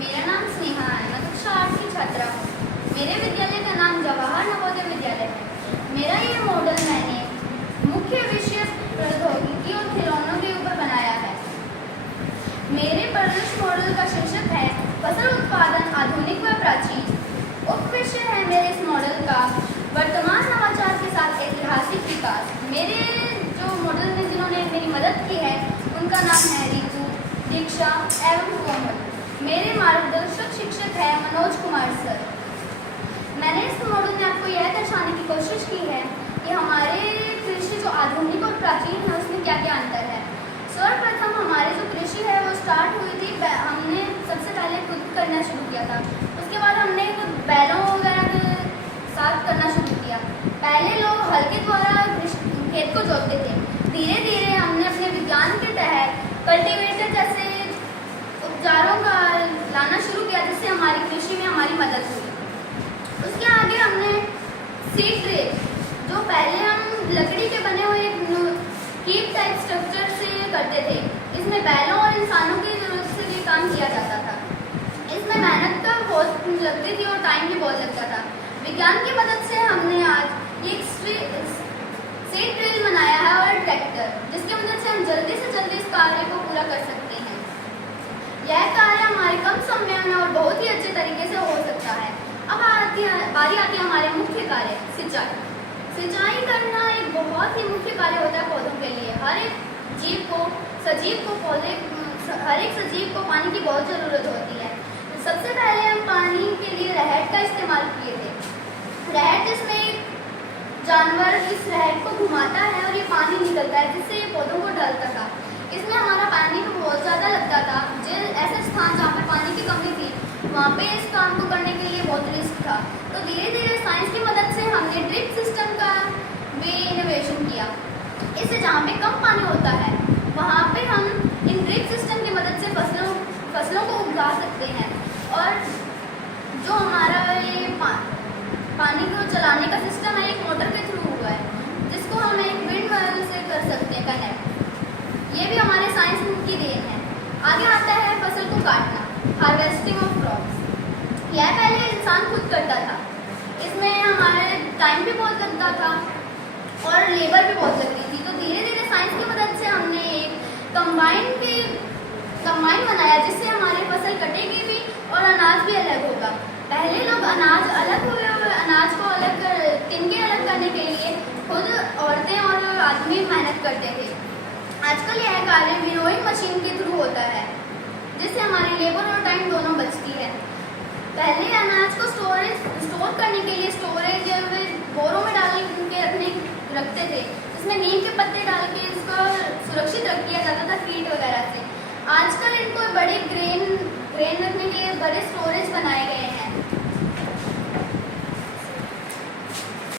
मेरा नाम स्नेहा है। मैं कक्षा 8 की छात्रा हूँ। मेरे विद्यालय का नाम जवाहर नवोदय विद्यालय है। मेरा ये मॉडल मैंने मुख्य विषय प्रौद्योगिकी और खिलौनों के ऊपर बनाया है। मेरे प्रदर्श मॉडल का शीर्षक है फसल उत्पादन आधुनिक व प्राचीन। उप विषय है मेरे इस मॉडल का वर्तमान नवाचार के साथ ऐतिहासिक विकास। मेरे जो मॉडल में जिन्होंने मेरी मदद की है उनका नाम है रितु, दीक्षा एवं कोमल। मेरे मार्गदर्शक शिक्षक है मनोज कुमार सर। मैंने इस मॉडल में आपको यह दर्शाने की कोशिश की है कि हमारे कृषि जो आधुनिक और प्राचीन है उसमें क्या क्या अंतर है। सर्वप्रथम हमारी जो कृषि है वो स्टार्ट हुई थी, हमने सबसे पहले खुद करना शुरू किया था। उसके बाद हमने बैलों वगैरह के साथ करना शुरू किया। पहले लोग हल के द्वारा खेत को जोतते थे। धीरे धीरे हमने अपने विज्ञान के तहत कल्टीवेटर जैसे उपचारों का लाना शुरू किया जिससे हमारी कृषि में हमारी मदद हुई। उसके आगे हमने सीड ड्रिल, जो पहले हम लकड़ी के बने हुए कीप टाइप स्ट्रक्चर से करते थे। इसमें बैलों और इंसानों की जरूरत से भी काम किया जाता था। इसमें मेहनत तो बहुत लगती थी और टाइम भी बहुत लगता था। विज्ञान की मदद से हमने आज एक सीड ड्रिल बनाया है और ट्रैक्टर, जिसकी मदद से हम जल्दी से जल्दी इस कार्य को पूरा कर सकते हैं। यह कार्य हमारे कम समय में और बहुत ही अच्छे तरीके से हो सकता है। अब बारी आती है हमारे मुख्य कार्य सिंचाई। सिंचाई करना एक बहुत ही मुख्य कार्य होता है पौधों के लिए। हर एक सजीव को पानी की बहुत ज़रूरत होती है। सबसे पहले हम पानी के लिए रहट का इस्तेमाल किए थे। रहट जिसमें एक जानवर इस रहट को घुमाता है और ये पानी निकलता है जिससे ये पौधों को डालता था। इसमें हमारा पानी भी बहुत ज़्यादा लगता था। ऐसे स्थान जहाँ पे पानी की कमी थी वहाँ पे इस काम को करने के लिए बहुत रिस्क था। तो धीरे धीरे साइंस की मदद से हमने ड्रिप सिस्टम का भी इनोवेशन किया। इससे जहाँ पे कम पानी होता है वहाँ पे हम इन ड्रिप सिस्टम की मदद से फसलों को उगा सकते हैं। और जो हमारा ये पानी को चलाने का सिस्टम है एक मोटर के थ्रू हुआ है, जिसको हम एक विंड मिल से कर सकते हैं कनेक्ट। ये भी हमारे साइंस की देन है। आगे आता है फसल को काटना, हार्वेस्टिंग ऑफ क्रॉप्स। यह पहले इंसान खुद करता था। इसमें हमारे टाइम भी बहुत लगता था और लेबर भी बहुत लगती थी। तो धीरे धीरे साइंस की मदद से हमने एक कंबाइन बनाया जिससे हमारी फसल कटेगी भी और अनाज भी अलग होगा। पहले लोग अनाज अलग हुए और अनाज को तिनके अलग करने के लिए खुद औरतें और आदमी मेहनत करते थे। आजकल यह कार्य विनोइंग मशीन के थ्रू होता है जिससे हमारी लेबर और टाइम दोनों बचती है। पहले अनाज को स्टोर करने के लिए स्टोरेज बोरों में डाल के रखते थे, इसमें नीम के पत्ते डाल के इसको सुरक्षित रख दिया जाता था कीट वगैरह से। आजकल इनको बड़े ग्रेन रखने के लिए बड़े स्टोरेज बनाए गए हैं।